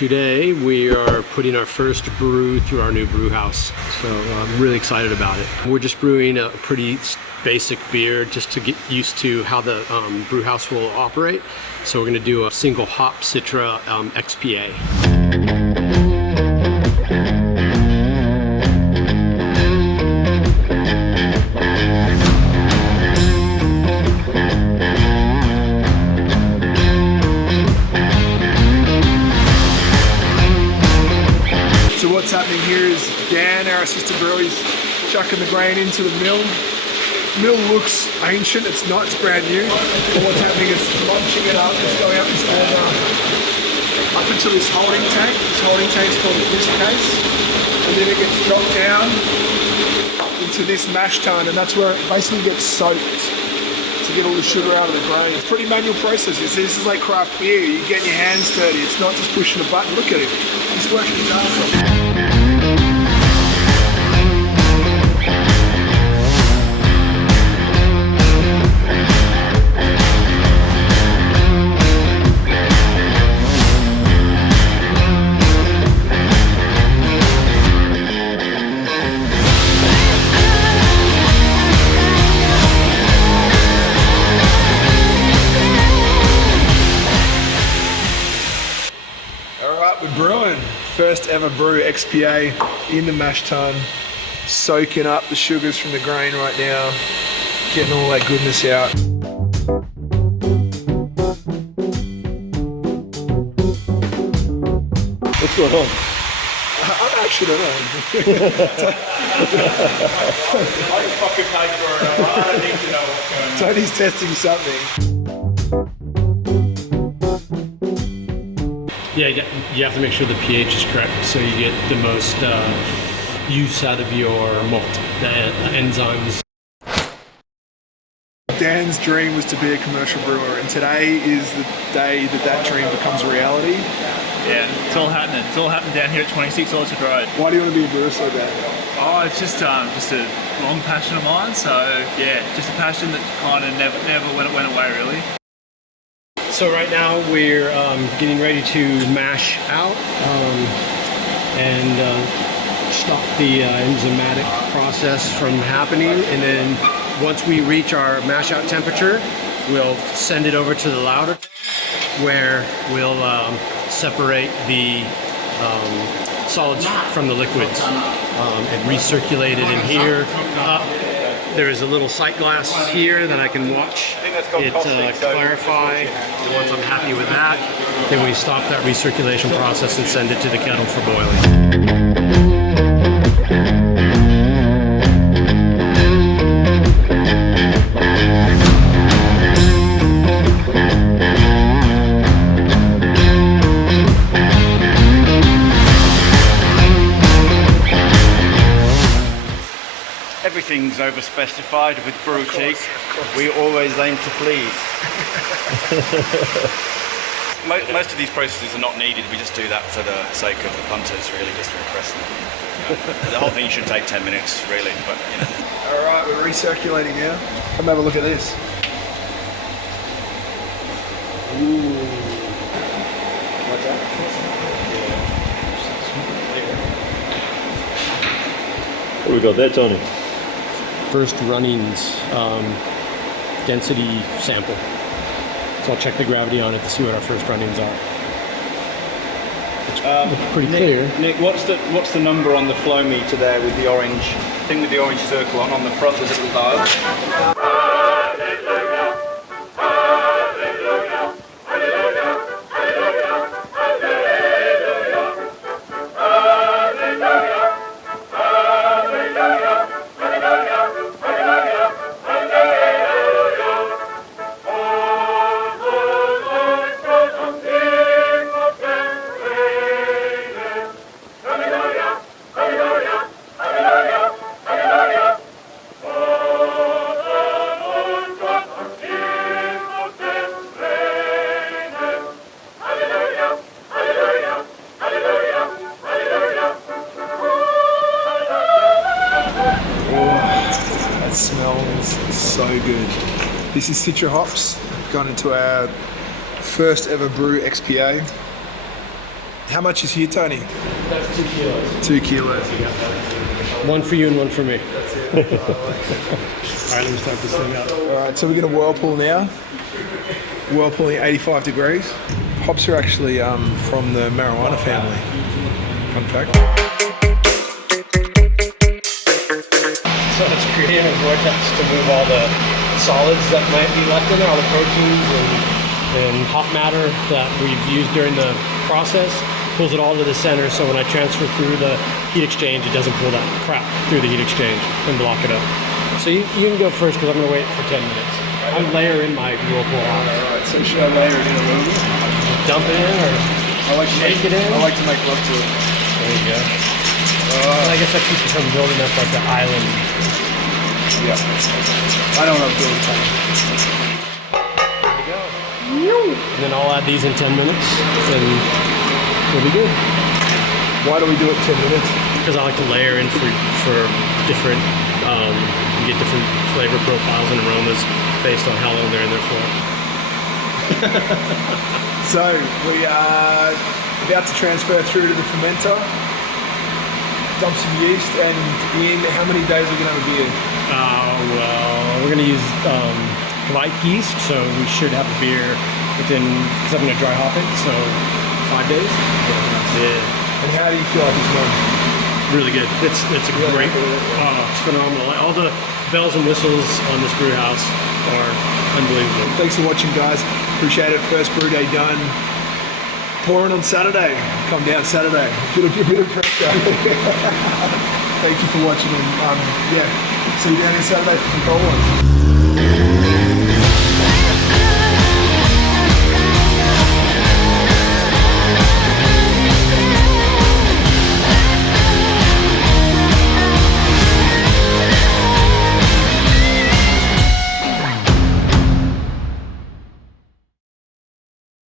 Today we are putting our first brew through our new brew house. So I'm really excited about it. We're just brewing a pretty basic beer just to get used to how the brew house will operate. So we're going to do a single hop Citra XPA. So what's happening here is Dan, our assistant brewer, is chucking the grain into the mill. Mill looks ancient, it's not, it's brand new. But what's happening is launching it up, it's going up this order, up into this holding tank. This holding tank's called a disc case. And then it gets dropped down into this mash tun, and that's where it basically gets soaked to get all the sugar out of the grain. It's a pretty manual process. This is like craft beer. You get your hands dirty. It's not just pushing a button. Look at it. He's working his ass off. We're brewing. First ever brew XPA in the mash tun, soaking up the sugars from the grain right now, getting all that goodness out. What's going on? I actually don't know. I just fucking paid for it. I don't need to know what's going on. Tony's testing something. Yeah, you have to make sure the pH is correct so you get the most use out of your malt, the enzymes. Dan's dream was to be a commercial brewer, and today is the day that dream becomes reality. Yeah, it's all happening. It's all happening down here at 26 Orchard Road. Why do you want to be a brewer so bad? Oh, it's just a long passion of mine. So yeah, just a passion that kind of never went away really. So right now we're getting ready to mash out and stop the enzymatic process from happening, and then once we reach our mash out temperature, we'll send it over to the lauter where we'll separate the solids from the liquids and recirculate it in here. There is a little sight glass here that I can watch it clarify. Once I'm happy with that, then we stop that recirculation process and send it to the kettle for boiling. Everything's over-specified with Brewtique. We always aim to please. Most of these processes are not needed. We just do that for the sake of the punters, really, just to impress them. The whole thing should take 10 minutes, really, but you know. All right, we're recirculating now. Come have a look at this. Ooh. What's that? What do we got there, Tony? First runnings density sample. So I'll check the gravity on it to see what our first runnings are. It's pretty clear. Nick, what's the number on the flow meter there with the orange thing with the orange circle on the front? There's a little dial. That smells so good. This is Citra hops, gone into our first ever brew XPA. How much is here, Tony? That's 2 kilos. 2 kilos. One for you and one for me. All right, let me start this thing up. All right, so we're going to whirlpool now. Whirlpooling 85 degrees. Hops are actually from the marijuana family. Fun fact. So it's creating a vortex to move all the solids that might be left in there, all the proteins and hot matter that we've used during the process. Pulls it all to the center, so when I transfer through the heat exchange, it doesn't pull that crap through the heat exchange and block it up. So you can go first because I'm going to wait for 10 minutes. I layer in my whirlpool on. Alright, so should I layer it in a little bit? Dump it in or I like to shake it in? I like to make love to it. There you go. And I guess that keeps it from building up like the island. Yeah. I don't have building time. And then I'll add these in 10 minutes and we'll be good. Why do we do it 10 minutes? Because I like to layer in for different, you get different flavor profiles and aromas based on how long they're in there for. So we are about to transfer through to the fermenter. Dump some yeast, and in how many days are we going to have a beer? Well, we're going to use light yeast, so we should have a beer within, because I'm going to dry hop it, so 5 days. Yeah. And how do you feel like it's going? Really good. It's a great, it's phenomenal. All the bells and whistles on this brew house are unbelievable. Thanks for watching, guys. Appreciate it. First brew day done. Pouring on Saturday. Come down Saturday. Get a bit of pressure. Thank you for watching, and yeah, see you down here Saturday for some cold ones.